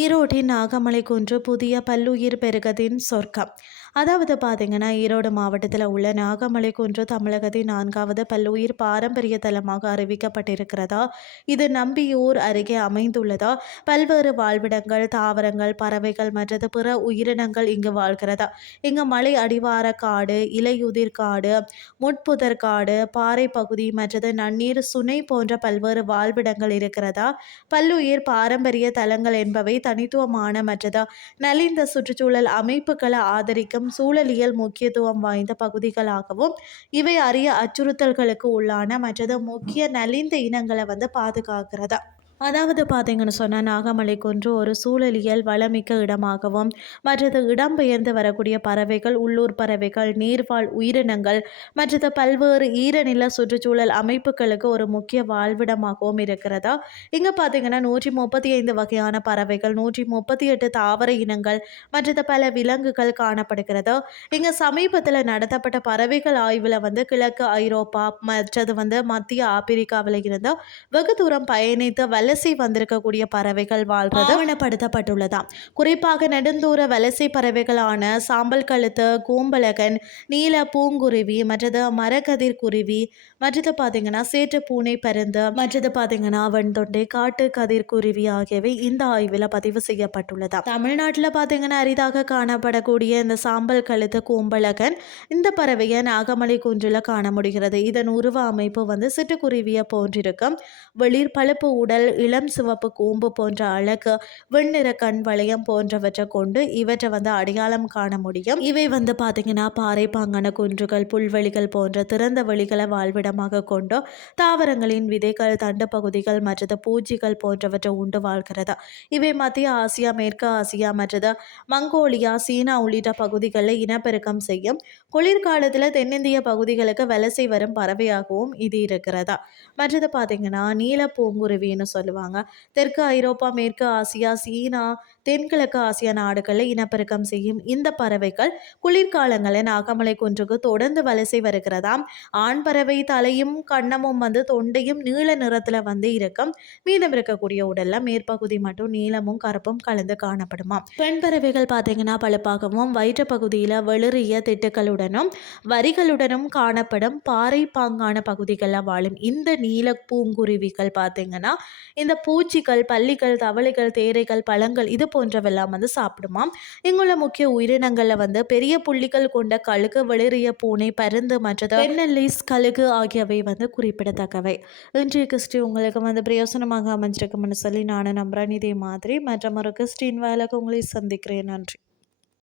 ஈரோட்டின் நாகமலை குன்று புதிய பல்லுயிர் பெருகதின் சொர்க்கம். அதாவது பார்த்தீங்கன்னா ஈரோடு மாவட்டத்தில் உள்ள நாகமலை குன்று தமிழகத்தின் நான்காவது பல்லுயிர் பாரம்பரிய தலமாக அறிவிக்கப்பட்டிருக்கிறதா? இது நம்பியூர் அருகே அமைந்துள்ளதா? பல்வேறு வாழ்விடங்கள் தாவரங்கள் பறவைகள் மற்றது பிற உயிரினங்கள் இங்கு வாழ்கிறதா? இங்கு மலை அடிவார காடு இலையுதிர் காடு முட்புதர் காடு பாறை பகுதி மற்றது நன்னீர் சுனை போன்ற பல்வேறு வாழ்விடங்கள் இருக்கிறதா? பல்லுயிர் பாரம்பரிய தலங்கள் என்பவை தனித்துவமான மற்றதா? நலிந்த சுற்றுச்சூழல் அமைப்புகளை ஆதரிக்கும் சூழலியல் முக்கியத்துவம் வாய்ந்த பகுதிகளாகவும் இவை அரிய அச்சுறுத்தல்களுக்கு உள்ளான மற்றது முக்கிய நலிந்த இனங்களை வந்து பாதுகாக்கிறதா? அதாவது பார்த்தீங்கன்னு சொன்னால் நாகமலை குன்று ஒரு சூழலியல் வளமிக்க இடமாகவும் மற்றது இடம்பெயர்ந்து வரக்கூடிய பறவைகள் உள்ளூர் பறவைகள் நீர்வாழ் உயிரினங்கள் மற்றது பல்வேறு ஈரநில சுற்றுச்சூழல் அமைப்புகளுக்கு ஒரு முக்கிய வாழ்விடமாகவும் இருக்கிறதா? இங்கே பார்த்தீங்கன்னா நூற்றி முப்பத்தி ஐந்து வகையான பறவைகள் நூற்றி முப்பத்தி எட்டு தாவர இனங்கள் மற்றது பல விலங்குகள் காணப்படுகிறது? இங்கே சமீபத்தில் நடத்தப்பட்ட பறவைகள் ஆய்வில் வந்து கிழக்கு ஐரோப்பா மற்றது வந்து மத்திய ஆப்பிரிக்காவில் இருந்து வெகு தூரம் பயணித்து வலசை வந்திருக்கக்கூடிய பறவைகள் வாழ்வது ஆவணப்படுத்தப்பட்டுள்ளதாம். குறிப்பாக நெடுந்தூர வலசை பறவைகளான சாம்பல் கழுத்து கூம்பலகன் நீல பூங்குருவி மற்றது மரக்கதிர் குருவி மற்றது பார்த்தீங்கன்னா சேற்று பூனை பருந்து மற்றது பார்த்தீங்கன்னா வெண்தொண்டை காட்டு கதிர் குருவி ஆகியவை இந்த ஆய்வில் பதிவு செய்யப்பட்டுள்ளதா தமிழ்நாட்டில் பார்த்தீங்கன்னா அரிதாக காணப்படக்கூடிய இந்த சாம்பல் கழுத்து கூம்பலகன் இந்த பறவையை நாகமலை குன்றில் காண முடிகிறது. இதன் உருவ அமைப்பு வந்து சிட்டுக்குருவியை போன்றிருக்கும். வெளிர் பழுப்பு உடல் இளம் சிவப்பு கூம்பு போன்ற அழகு வெண்ணிற கண் வளையம் போன்றவற்றை கொண்டு இவற்றை வந்து அடையாளம் காண முடியும். இவை வந்து பார்த்தீங்கன்னா பாறை பாங்கான குன்றுகள் புல்வெளிகள் போன்ற திறந்த வெளிகளை வாழ்விடமாக கொண்டு தாவரங்களின் விதைகள் தண்டு பகுதிகள் மற்றது பூச்சிகள் போன்றவற்றை உண்டு வாழ்கிறது. இவை மத்திய ஆசியா மேற்கு ஆசியா மற்றது மங்கோலியா சீனா உள்ளிட்ட பகுதிகளில் இனப்பெருக்கம் செய்யும். குளிர்காலத்தில் தென்னிந்திய பகுதிகளுக்கு வலசை வரும் பறவையாகவும் இது இருக்கிறதா? மற்றது பார்த்தீங்கன்னா நீல பூங்குருவின்னு சொல்லுவாங்க. தெற்கு ஐரோப்பா மேற்கு ஆசியா சீனா தென்கிழக்கு ஆசியா நாடுகளில் இனப்பெருக்கம் செய்யும் இந்த பறவைகள் குளிர்காலங்களில் நாகமலை குன்றுக்கு தொடர்ந்து வலசை வருகிறதாம். ஆண் பறவை தலையும் கண்ணமும் வந்து தொண்டையும் நீல நிறத்தில் வந்து இருக்கும். மீதம் இருக்கக்கூடிய உடல்ல மேற்பகுதி மட்டும் நீளமும் கருப்பும் கலந்து காணப்படுமா பெண் பறவைகள் பார்த்தீங்கன்னா பழுப்பாகவும் வயிற்று பகுதியில் வெளிறிய திட்டுகளுடனும் வரிகளுடனும் காணப்படும் பாறை பாங்கான பகுதிகளில் வாழும் இந்த நீல பூங்குருவிகள் பார்த்தீங்கன்னா இந்த பூச்சிகள் பள்ளிகள் தவளைகள் தேரைகள் பழங்கள் இது போன்றவெல்லாம் வந்து சாப்பிடுமாம். இங்குள்ள முக்கிய உயிரினங்களில் வந்து பெரிய புள்ளிகள் கொண்ட கழுகு வெளிறிய பூனை பருந்து மற்றது பெண்ணல்லிஸ் கழுகு ஆகியவை வந்து குறிப்பிடத்தக்கவை. இன்றைய கிறிஸ்டி உங்களுக்கு வந்து பிரயோசனமாக அமைஞ்சிருக்கும்னு சொல்லி நானும் நம்புறேன். இதே மாதிரி மற்ற ஒரு கிறிஸ்டின் வேலைக்கு உங்களை சந்திக்கிறேன். நன்றி.